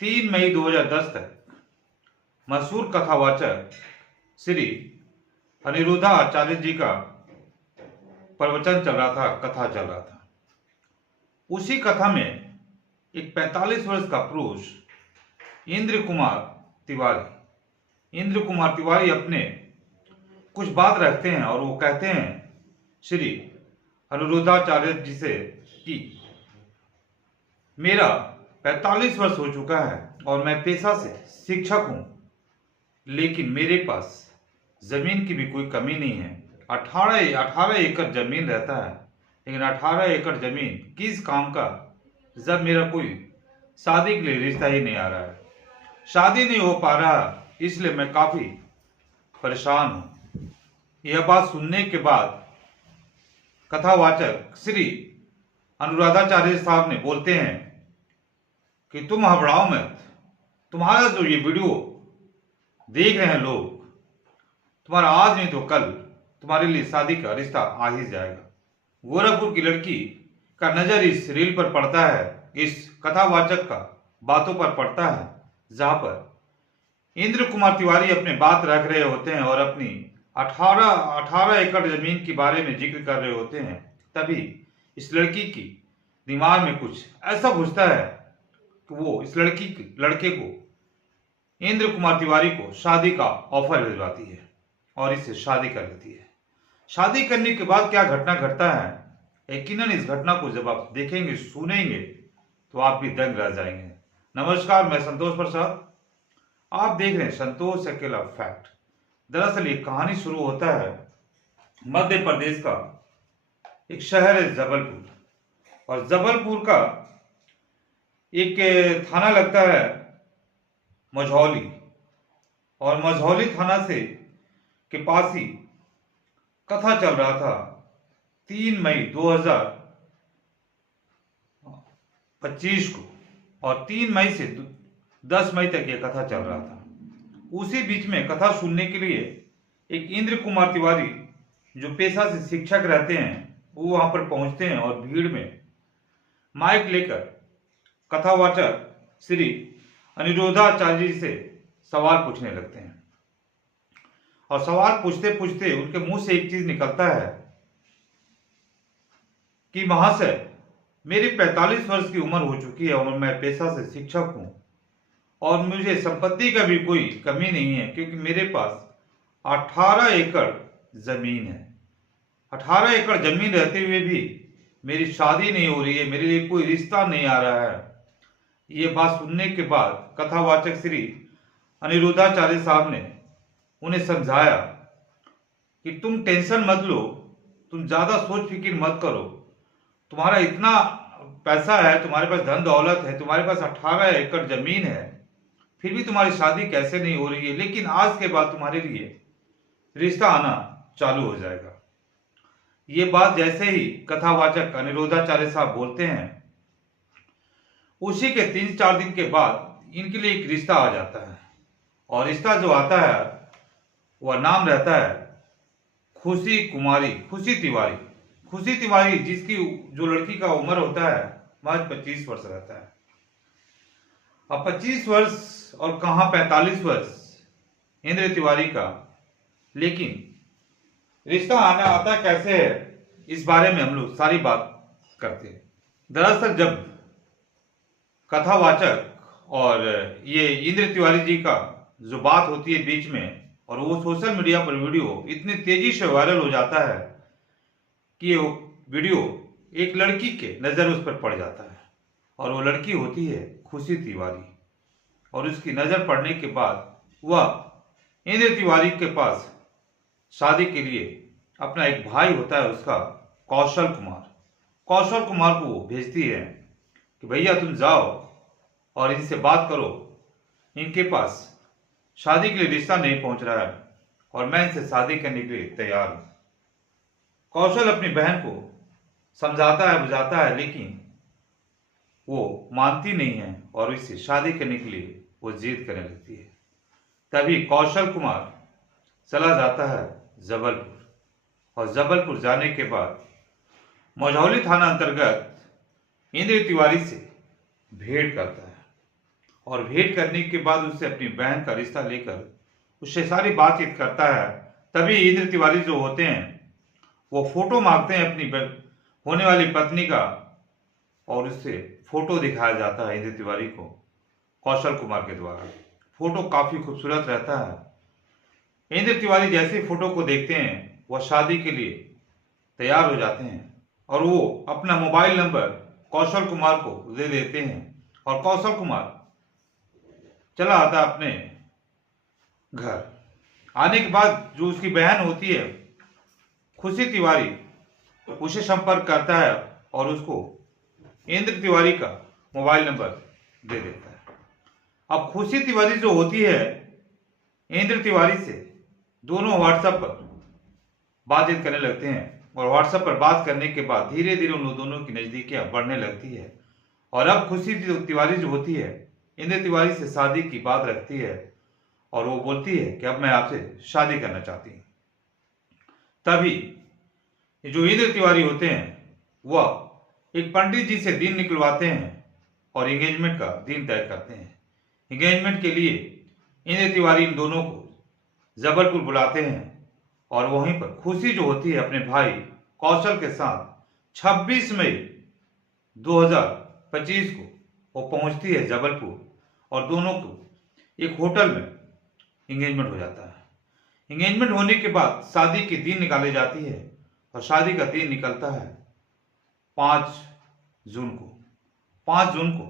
3 मई 2010 तक मशहूर कथावाचक श्री अनिरुद्धा आचार्य जी का प्रवचन चल रहा था, कथा चल रहा था। उसी कथा में एक 45 वर्ष का पुरुष इंद्र कुमार तिवारी अपने कुछ बात रखते हैं और वो कहते हैं श्री अनिरुद्धाचार्य जी से कि मेरा 45 वर्ष हो चुका है और मैं पेशा से शिक्षक हूं, लेकिन मेरे पास जमीन की भी कोई कमी नहीं है। 18 एकड़ जमीन रहता है, लेकिन 18 एकड़ जमीन किस काम का, जब मेरा कोई शादी के लिए रिश्ता ही नहीं आ रहा है, शादी नहीं हो पा रहा, इसलिए मैं काफी परेशान हूं। यह बात सुनने के बाद कथावाचक श्री अनुराधाचार्य साहब ने बोलते हैं कि तुम घबराओ मत, तुम्हारा जो ये वीडियो देख रहे हैं लोग, तुम्हारा आज नहीं तो कल तुम्हारे लिए शादी का रिश्ता आ ही जाएगा। गोरखपुर की लड़की का नजर इस रील पर पड़ता है, इस कथावाचक का बातों पर पड़ता है, जहां पर इंद्र कुमार तिवारी अपने बात रख रहे होते हैं और अपनी 18 एकड़ जमीन के बारे में जिक्र कर रहे होते हैं। तभी इस लड़की की दिमाग में कुछ ऐसा घुसता है कि वो इस लड़के को इंद्र कुमार तिवारी को शादी का ऑफर भिजवाती है और इससे शादी कर लेती है। शादी करने के बाद क्या घटना घटता है, यकीनन इस घटना को जब आप देखेंगे, सुनेंगे, तो आप भी दंग रह जाएंगे। नमस्कार, मैं संतोष प्रसाद, आप देख रहे हैं संतोष अकेला फैक्ट। दरअसल ये कहानी शुरू होता है मध्य प्रदेश का एक शहर है जबलपुर, और जबलपुर का एक थाना लगता है मझौली, और मझौली थाना से के पास ही कथा चल रहा था 3 मई 2025 को, और 3 मई से 10 मई तक यह कथा चल रहा था। उसी बीच में कथा सुनने के लिए एक इंद्र कुमार तिवारी जो पेशा से शिक्षक रहते हैं, वो वहां पर पहुंचते हैं और भीड़ में माइक लेकर कथावाचक श्री अनिरुद्धाचार्य जी से सवाल पूछने लगते हैं। और सवाल पूछते पूछते उनके मुंह से एक चीज निकलता है कि महाशय, मेरी 45 वर्ष की उम्र हो चुकी है और मैं पेशा से शिक्षक हूं, और मुझे संपत्ति का भी कोई कमी नहीं है, क्योंकि मेरे पास 18 एकड़ जमीन है। 18 एकड़ जमीन रहते हुए भी मेरी शादी नहीं हो रही है, मेरे लिए कोई रिश्ता नहीं आ रहा है। ये बात सुनने के बाद कथावाचक श्री अनिरुद्धाचार्य साहब ने उन्हें समझाया कि तुम टेंशन मत लो, तुम ज्यादा सोच फिक्र मत करो, तुम्हारा इतना पैसा है, तुम्हारे पास धन दौलत है, तुम्हारे पास 18 एकड़ जमीन है, फिर भी तुम्हारी शादी कैसे नहीं हो रही है, लेकिन आज के बाद तुम्हारे लिए रिश्ता आना चालू हो जाएगा। ये बात जैसे ही कथावाचक अनिरुद्धाचार्य साहब बोलते हैं, उसी के 3-4 दिन के बाद इनके लिए एक रिश्ता आ जाता है, और रिश्ता जो आता है वह नाम रहता है खुशी तिवारी, जिसकी जो लड़की का उम्र होता है महज 25 वर्ष रहता है। अब 25 वर्ष और कहां 45 वर्ष इंद्र तिवारी का, लेकिन रिश्ता आता कैसे है, इस बारे में हम लोग सारी बात करते हैं। दरअसल जब कथावाचक और ये इंद्र तिवारी जी का जो बात होती है बीच में, और वो सोशल मीडिया पर वीडियो इतनी तेजी से वायरल हो जाता है कि वो वीडियो एक लड़की के नजर उस पर पड़ जाता है, और वो लड़की होती है खुशी तिवारी। और उसकी नजर पड़ने के बाद वह इंद्र तिवारी के पास शादी के लिए अपना एक भाई होता है उसका कौशल कुमार को भेजती है कि भैया तुम जाओ और इनसे बात करो, इनके पास शादी के लिए रिश्ता नहीं पहुंच रहा है और मैं इनसे शादी करने के लिए तैयार हूं। कौशल अपनी बहन को समझाता है, बुझाता है, लेकिन वो मानती नहीं है और इससे शादी करने के लिए वो जिद करने लगती है। तभी कौशल कुमार चला जाता है जबलपुर, और जबलपुर जाने के बाद मझौली थाना अंतर्गत इंद्र तिवारी से भेंट करता है और भेंट करने के बाद उससे अपनी बहन का रिश्ता लेकर उससे सारी बातचीत करता है। तभी इंद्र तिवारी जो होते हैं वो फोटो मांगते हैं अपनी होने वाली पत्नी का, और उससे फोटो दिखाया जाता है इंद्र तिवारी को कौशल कुमार के द्वारा। फोटो काफी खूबसूरत रहता है। इंद्र तिवारी जैसे फोटो को देखते हैं वह शादी के लिए तैयार हो जाते हैं और वो अपना मोबाइल नंबर कौशल कुमार को दे देते हैं और कौशल कुमार चला आता अपने घर। आने के बाद जो उसकी बहन होती है खुशी तिवारी उसे संपर्क करता है और उसको इंद्र तिवारी का मोबाइल नंबर दे देता है। अब खुशी तिवारी जो होती है इंद्र तिवारी से दोनों व्हाट्सएप पर बातचीत करने लगते हैं और व्हाट्सएप पर बात करने के बाद धीरे धीरे उन दोनों की नजदीकियां बढ़ने लगती है। और अब खुशी तिवारी जो होती है इंद्र तिवारी से शादी की बात रखती है और वो बोलती है कि अब मैं आपसे शादी करना चाहती हूँ। तभी जो इंद्र तिवारी होते हैं वह एक पंडित जी से दिन निकलवाते हैं और एंगेजमेंट का दिन तय करते हैं। एंगेजमेंट के लिए इंद्र तिवारी इन दोनों को जबलपुर बुलाते हैं और वहीं पर खुशी जो होती है अपने भाई कौशल के साथ 26 मई 2025 को वो पहुंचती है जबलपुर और दोनों को एक होटल में एंगेजमेंट हो जाता है। एंगेजमेंट होने के बाद शादी के दिन निकाली जाती है और शादी का दिन निकलता है 5 जून को। 5 जून को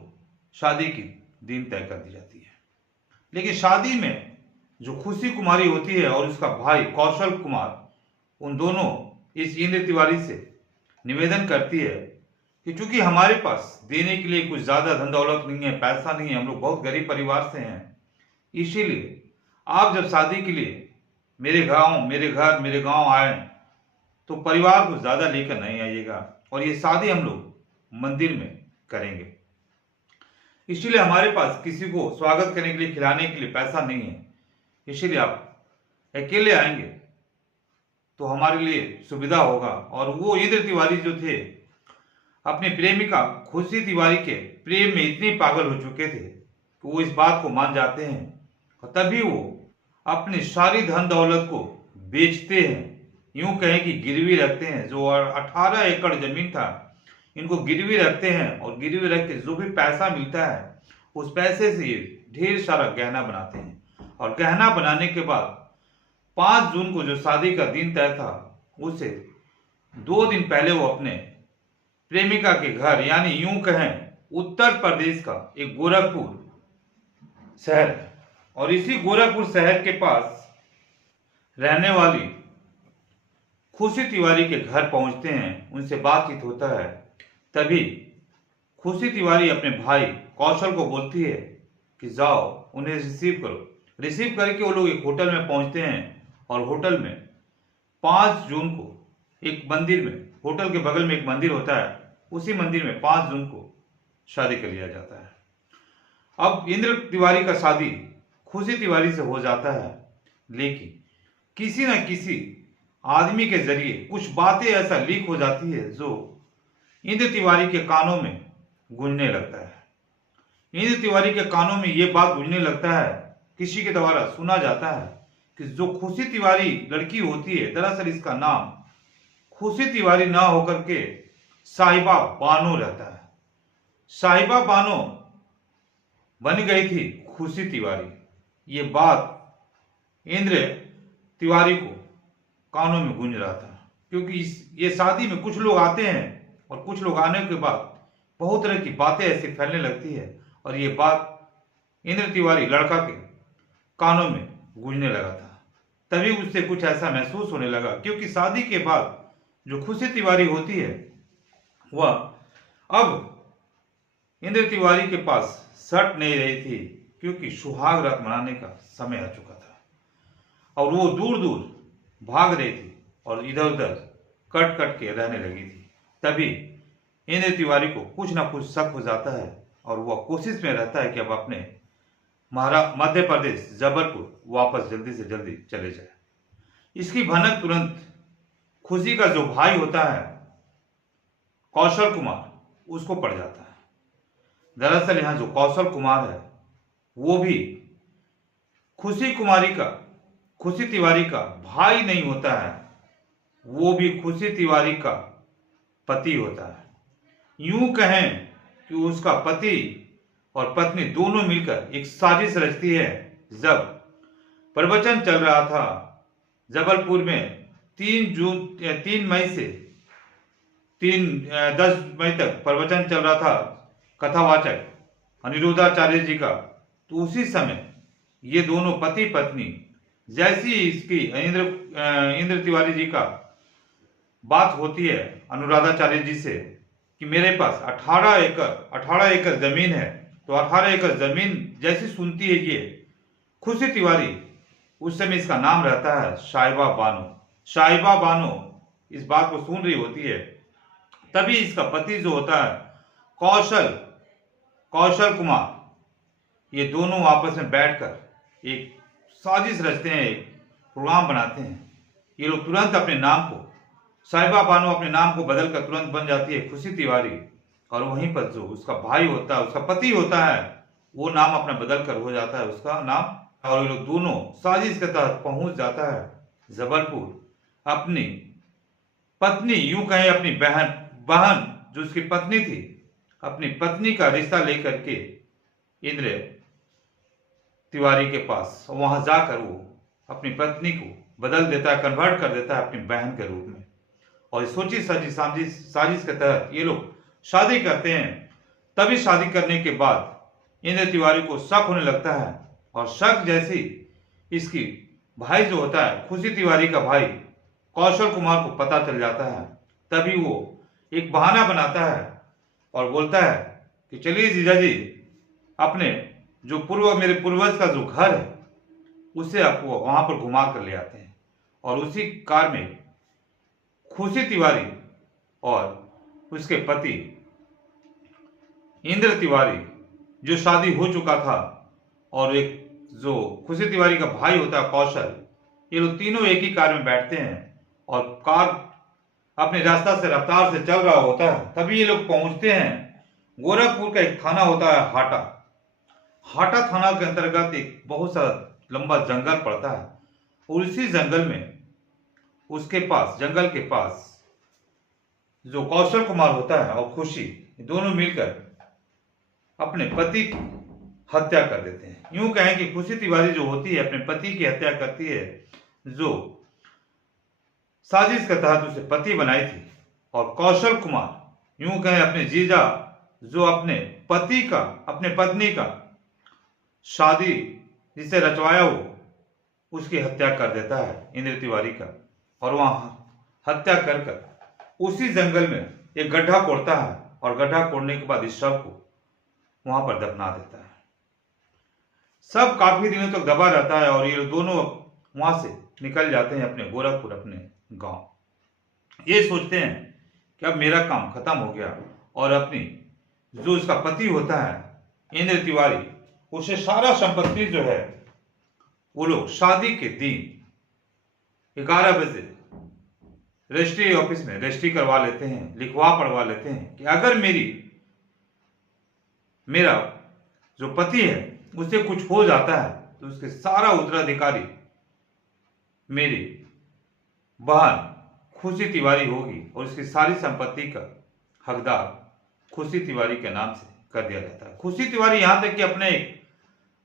शादी की दिन तय कर दी जाती है। लेकिन शादी में जो खुशी कुमारी होती है और उसका भाई कौशल कुमार उन दोनों इस इंद्र तिवारी से निवेदन करती है कि चूंकि हमारे पास देने के लिए कुछ ज्यादा धन दौलत नहीं है, पैसा नहीं है, हम लोग बहुत गरीब परिवार से हैं, इसीलिए आप जब शादी के लिए मेरे गांव आए तो परिवार को ज्यादा लेकर नहीं आइएगा और ये शादी हम लोग मंदिर में करेंगे। इसीलिए हमारे पास किसी को स्वागत करने के लिए खिलाने के लिए पैसा नहीं है, इसीलिए आप अकेले आएंगे तो हमारे लिए सुविधा होगा। और वो इंद्र तिवारी जो थे अपनी प्रेमिका खुशी तिवारी के प्रेम में इतने पागल हो चुके थे कि वो इस बात को मान जाते हैं और तभी वो अपनी सारी धन दौलत को बेचते हैं, यूं कहें कि गिरवी रखते हैं। जो 18 एकड़ जमीन था इनको गिरवी रखते हैं और गिरवी रख के जो भी पैसा मिलता है उस पैसे से ये ढेर सारा गहना बनाते हैं। और गहना बनाने के बाद 5 जून को जो शादी का दिन तय था उसे 2 दिन पहले वो अपने प्रेमिका के घर यानी यूं कहें उत्तर प्रदेश का एक गोरखपुर शहर है और इसी गोरखपुर शहर के पास रहने वाली खुशी तिवारी के घर पहुंचते हैं, उनसे बातचीत होता है। तभी खुशी तिवारी अपने भाई कौशल को बोलती है कि जाओ उन्हें रिसीव करो। रिसीव करके वो लोग एक होटल में पहुंचते हैं और होटल में 5 जून को एक मंदिर में, होटल के बगल में एक मंदिर होता है, उसी मंदिर में 5 जून को शादी कर लिया जाता है। अब इंद्र तिवारी का शादी खुशी तिवारी से हो जाता है, लेकिन किसी न किसी आदमी के जरिए कुछ बातें ऐसा लीक हो जाती है जो इंद्र तिवारी के कानों में गूंजने लगता है। इंद्र तिवारी के कानों में ये बात गूंजने लगता है, किसी के द्वारा सुना जाता है कि जो खुशी तिवारी लड़की होती है दरअसल इसका नाम खुशी तिवारी ना होकर के साहिबा बानो रहता है। साहिबा बानो बन गई थी खुशी तिवारी। ये बात इंद्र तिवारी को कानों में गूंज रहा था, क्योंकि ये शादी में कुछ लोग आते हैं और कुछ लोग आने के बाद बहुत तरह की बातें ऐसी फैलने लगती है और ये बात इंद्र तिवारी लड़का के कानों में गूंजने लगा था। तभी उससे कुछ ऐसा महसूस होने लगा, क्योंकि शादी के बाद जो खुशी तिवारी होती है वह अब इंद्र तिवारी के पास सट नहीं रही थी, क्योंकि सुहाग रात मनाने का समय आ चुका था और वो दूर दूर भाग रही थी और इधर उधर कट कट के रहने लगी थी। तभी इंद्र तिवारी को कुछ ना कुछ शक हो जाता है और वह कोशिश में रहता है कि अब अपने मध्य प्रदेश जबलपुर वापस जल्दी से जल्दी चले जाए। इसकी भनक तुरंत खुशी का जो भाई होता है कौशल कुमार उसको पड़ जाता है। दरअसल यहाँ जो कौशल कुमार है वो भी खुशी तिवारी का भाई नहीं होता है, वो भी खुशी तिवारी का पति होता है। यूं कहें कि उसका पति और पत्नी दोनों मिलकर एक साजिश रचती है। जब प्रवचन चल रहा था जबलपुर में 3 मई से 10 मई तक प्रवचन चल रहा था कथावाचक अनिरुद्धाचार्य जी का, तो उसी समय ये दोनों पति पत्नी, जैसी इसकी इंद्र तिवारी जी का बात होती है अनुराधाचार्य जी से कि मेरे पास 18 एकड़ जमीन है, तो 18 एकड़ जमीन जैसी सुनती है ये खुशी तिवारी, उस समय इसका नाम रहता है साहिबा बानो। साहिबा बानो इस बात को सुन रही होती है, तभी इसका पति जो होता है कौशल कुमार, ये दोनों आपस में बैठकर एक साजिश रचते हैं, एक प्रोग्राम बनाते हैं। ये लोग तुरंत अपने नाम को, साहिबा बानो अपने नाम को बदल कर तुरंत बन जाती है खुशी तिवारी, और वहीं पर जो उसका भाई होता है, उसका पति होता है, वो नाम अपना बदल कर हो जाता है उसका नाम। और ये लोग दोनों साजिश के तहत पहुंच जाता है जबलपुर। अपनी पत्नी, यूं कहें अपनी बहन जो उसकी पत्नी थी, अपनी पत्नी का रिश्ता लेकर के इंद्र तिवारी के पास, वहां जाकर वो अपनी पत्नी को बदल देता है, कन्वर्ट कर देता है अपनी बहन के रूप में। और सोची साजिश के तहत ये लोग शादी करते हैं। तभी शादी करने के बाद इंद्र तिवारी को शक होने लगता है, और शक जैसी इसकी भाई जो होता है खुशी तिवारी का भाई कौशल कुमार को पता चल जाता है, तभी वो एक बहाना बनाता है और बोलता है कि चलिए जीजा जी, अपने जो मेरे पूर्वज का जो घर है उसे आपको वहां पर घुमा कर ले आते हैं। और उसी कार में खुशी तिवारी और उसके पति इंद्र तिवारी, जो शादी हो चुका था, और एक जो खुशी तिवारी का भाई होता है कौशल, ये लोग तीनों एक ही कार में बैठते हैं, और कार अपने रास्ता से रफ्तार से चल रहा होता है। तभी ये लोग पहुंचते हैं गोरखपुर का एक थाना होता है हाटा थाना के अंतर्गत एक बहुत सा लंबा जंगल पड़ता है। और उसी जंगल में जंगल के पास जो कौशल कुमार होता है और खुशी, दोनों मिलकर अपने पति की हत्या कर देते हैं। यूं कहें कि खुशी तिवारी जो होती है अपने पति की हत्या करती है, जो साजिश के तहत उसे पति बनाई थी। और कौशल कुमार यूं कहें अपने जीजा, जो अपने पत्नी का शादी जिसे रचवाया हो, उसकी हत्या कर देता है इंद्र तिवारी का। और वहां हत्या कर उसी जंगल में एक गड्ढा कोड़ता है, और गड्ढा कोड़ने के बाद इस शव को वहां पर दफना देता है। सब काफी दिनों तक दबा रहता है, और ये दोनों वहां से निकल जाते हैं अपने गोरखपुर, अपने गांव। ये सोचते हैं कि अब मेरा काम खत्म हो गया, और अपनी जो उसका पति होता है इंद्र तिवारी, उसे सारा संपत्ति जो है वो लोग शादी के दिन 11 बजे रजिस्ट्री ऑफिस में रजिस्ट्री करवा लेते हैं, लिखवा पढ़वा लेते हैं कि अगर मेरा जो पति है उससे कुछ हो जाता है तो उसके सारा उत्तराधिकारी मेरी बहन खुशी तिवारी होगी, और उसकी सारी संपत्ति का हकदार खुशी तिवारी के नाम से कर दिया जाता है। खुशी तिवारी यहां तक कि अपने एक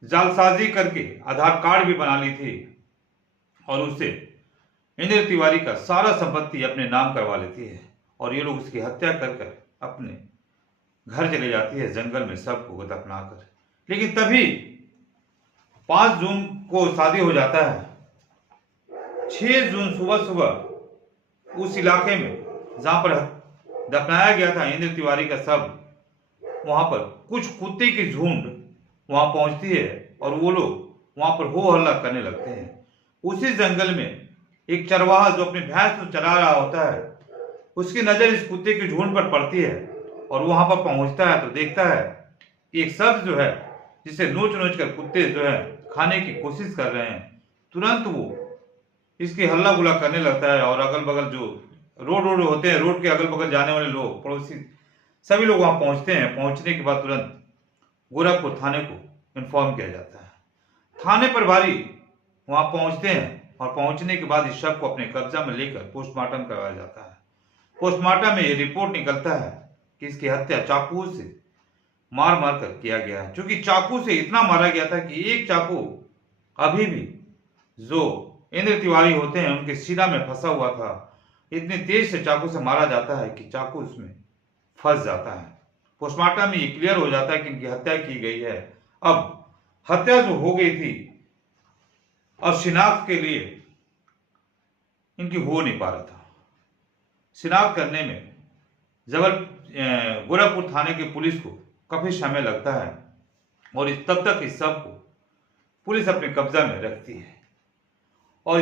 जालसाजी करके आधार कार्ड भी बना ली थी, और उससे इंद्र तिवारी का सारा संपत्ति अपने नाम करवा लेती है। और ये लोग उसकी हत्या कर अपने घर चले जाती है जंगल में, सबको दफना कर। लेकिन तभी 5 जून को शादी हो जाता है। 6 जून सुबह उस इलाके में जहां पर दफनाया गया था इंद्र तिवारी का शव, वहां पर कुछ कुत्ते की झुंड वहां पहुंचती है, और वो लोग वहां पर हो हल्ला करने लगते हैं। उसी जंगल में एक चरवाहा जो अपनी भैंस को चरा रहा होता है, उसकी नजर इस कुत्ते की झुंड पर पड़ती है, और वहां पर पहुंचता है तो देखता है कि एक शख्स जो है जिसे नोच कर कुत्ते जो है खाने की कोशिश कर रहे हैं। तुरंत वो इसकी हल्ला गुल्ला करने लगता है, और अगल बगल जो रोड होते हैं, रोड के अगल बगल जाने वाले लोग, पड़ोसी, सभी लोग वहां पहुंचते हैं। पहुंचने के बाद तुरंत गोरखपुर थाने को इन्फॉर्म किया जाता है। थाने प्रभारी वहां पहुंचते हैं और पहुंचने के बाद इस शव को अपने कब्जा में लेकर पोस्टमार्टम करवाया जाता है। पोस्टमार्टम में ये रिपोर्ट निकलता है कि इसकी हत्या चाकू से मार मार कर किया गया है। क्योंकि चाकू से इतना मारा गया था कि एक चाकू अभी भी जो इंद्र तिवारी होते हैं उनके सीना में फंसा हुआ था। इतनी तेज से चाकू से मारा जाता है कि चाकू उसमें फंस जाता है। पोस्टमार्टम में ये क्लियर हो जाता है कि इनकी हत्या की गई है। अब हत्या जो हो गई थी, अब शिनाख्त के लिए इनकी हो नहीं पा रहा था। शिनाख्त करने में गोरखपुर थाने की पुलिस को काफी समय लगता है और तब तक इस सब को पुलिस अपने कब्जा में रखती है। और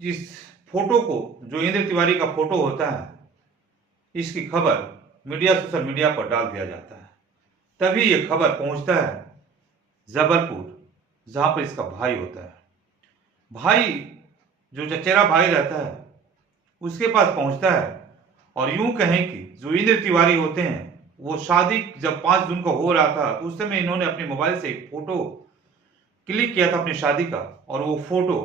इस फोटो को, जो इंद्र तिवारी का फोटो होता है, इसकी खबर सोशल मीडिया पर डाल दिया जाता है। तभी ये खबर पहुंचता है जबलपुर, जहां पर इसका भाई होता है। भाई जो चचेरा भाई रहता है उसके पास पहुंचता है और यूं कहें कि जो इंद्र तिवारी होते हैं, वो शादी जब 5 जून को हो रहा था तो उस समय इन्होंने अपने मोबाइल से एक फोटो क्लिक किया था अपनी शादी का, और वो फोटो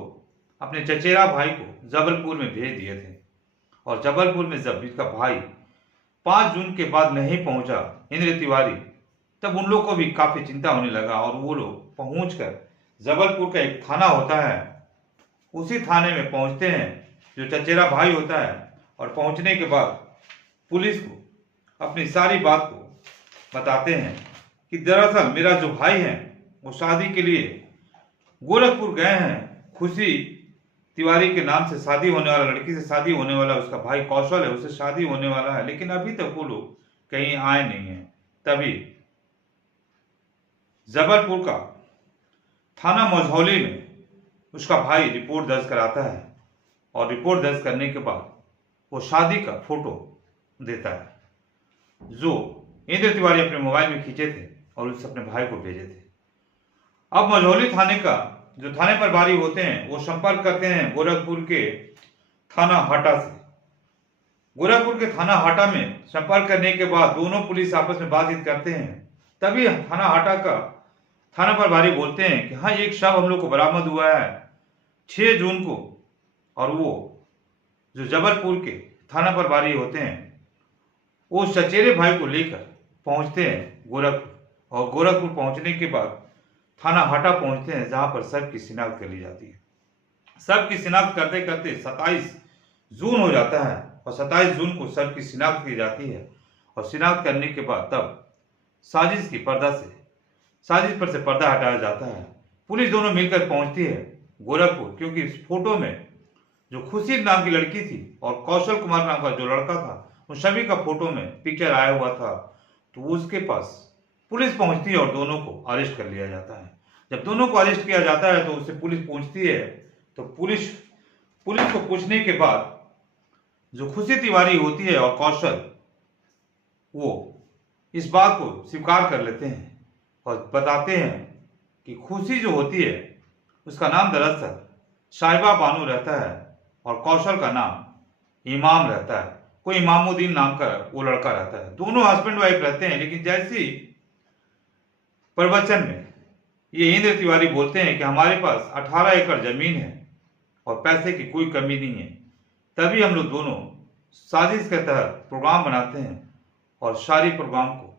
अपने चचेरा भाई को जबलपुर में भेज दिए थे। और जबलपुर में जब इसका भाई 5 जून के बाद नहीं पहुंचा इंद्र तिवारी, तब उन लोग को भी काफी चिंता होने लगा और वो लोग पहुंचकर जबलपुर का एक थाना होता है, उसी थाने में पहुंचते हैं जो चचेरा भाई होता है। और पहुंचने के बाद पुलिस को अपनी सारी बात को बताते हैं कि दरअसल मेरा जो भाई है वो शादी के लिए गोरखपुर गए हैं। खुशी तिवारी के नाम से शादी होने वाला, लड़की से शादी होने वाला उसका भाई कौशल है, उससे शादी होने वाला है, लेकिन अभी तक वो लोग कहीं आए नहीं है। तभी जबलपुर का थाना मझौली में उसका भाई रिपोर्ट दर्ज कराता है और रिपोर्ट दर्ज करने के बाद वो शादी का फोटो देता है जो इंद्र तिवारी अपने मोबाइल में खींचे थे और उससे अपने भाई को भेजे थे। अब मझौली थाने का जो थाने प्रभारी होते हैं वो संपर्क करते हैं गोरखपुर के थाना हाटा से। गोरखपुर के थाना हाटा में संपर्क करने के बाद दोनों पुलिस आपस में बातचीत करते हैं। तभी थाना हाटा का थाना प्रभारी बोलते हैं कि हाँ, एक शव हम लोग को बरामद हुआ है 6 जून को। और वो जो जबलपुर के थाना प्रभारी होते हैं वो चचेरे भाई को लेकर पहुंचते हैं गोरखपुर, और गोरखपुर पहुंचने के बाद थाना हाटा पहुंचते हैं जहां पर शव की शिनाख्त कर ली जाती है। शव की शिनाख्त करते करते 27 जून हो जाता है और 27 जून को शव की शिनाख्त की जाती है। और शिनाख्त करने के बाद तब साजिश पर से पर्दा हटाया जाता है। पुलिस दोनों मिलकर पहुंचती है गोरखपुर, क्योंकि इस फोटो में जो खुशी नाम की लड़की थी और कौशल कुमार नाम का जो लड़का था, उन सभी का फोटो में पिक्चर आया हुआ था। तो उसके पास पुलिस पहुंचती है और दोनों को अरेस्ट कर लिया जाता है। जब दोनों को अरेस्ट किया जाता है तो उससे पुलिस पूछती है, तो पुलिस को पूछने के बाद जो खुशी तिवारी होती है और कौशल, वो इस बात को स्वीकार कर लेते हैं और बताते हैं कि खुशी जो होती है उसका नाम दरअसल साहिबा बानू रहता है और कौशल का नाम इमाम रहता है। कोई इमामुद्दीन नाम का वो लड़का रहता है। दोनों हस्बैंड वाइफ रहते हैं। लेकिन जैसी प्रवचन में ये इंद्र तिवारी बोलते हैं कि हमारे पास 18 एकड़ जमीन है और पैसे की कोई कमी नहीं है, तभी हम लोग दोनों साजिश के तहत प्रोग्राम बनाते हैं और सारी प्रोग्राम को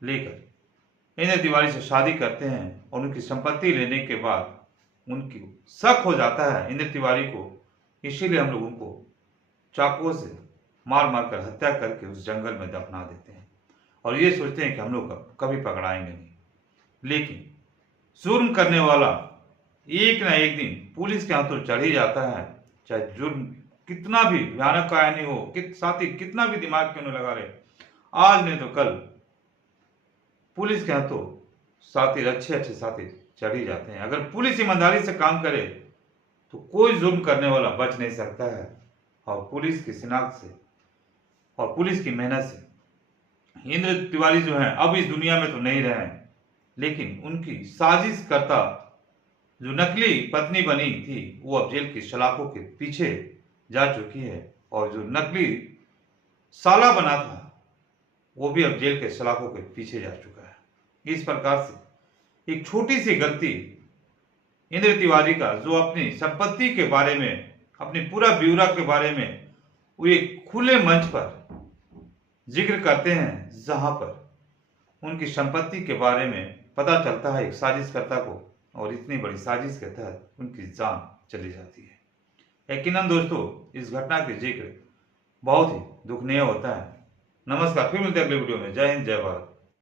लेकर इंद्र तिवारी से शादी करते हैं। और उनकी संपत्ति लेने के बाद उनकी शक हो जाता है इंद्र तिवारी को, इसीलिए हम लोग उनको चाकुओं से मार मार कर हत्या करके उस जंगल में दफना देते हैं और ये सोचते हैं कि हम लोग कभी पकड़ाएंगे नहीं। लेकिन जुर्म करने वाला एक ना एक दिन पुलिस के हाथों चढ़ ही जाता है, चाहे जुर्म कितना भी भयानक कहानी हो, साथी कितना भी दिमाग क्यों न लगा रहे, आज नहीं तो कल पुलिस के हाथों साथी अच्छे साथी चढ़ ही जाते हैं। अगर पुलिस ईमानदारी से काम करे तो कोई जुर्म करने वाला बच नहीं सकता है। और पुलिस की शिनाख्त से और पुलिस की मेहनत से इंद्र तिवारी जो हैं अब इस दुनिया में तो नहीं रहे हैं, लेकिन उनकी साजिश करता जो नकली पत्नी बनी थी वो अब जेल की सलाखों के पीछे जा चुकी है, और जो नकली साला बना था वो भी अब जेल के सलाखों के पीछे जा चुका है। इस प्रकार से एक छोटी सी गलती इंद्र तिवारी का, जो अपनी संपत्ति के बारे में, अपनी पूरा ब्यौरा के बारे में वो एक खुले मंच पर जिक्र करते हैं, जहां पर उनकी संपत्ति के बारे में पता चलता है एक साजिशकर्ता को, और इतनी बड़ी साजिश के तहत उनकी जान चली जाती है। यकीनन दोस्तों, इस घटना के जिक्र बहुत ही दुखनीय होता है। नमस्कार, फिर मिलते हैं अगले वीडियो में। जय हिंद, जय भारत।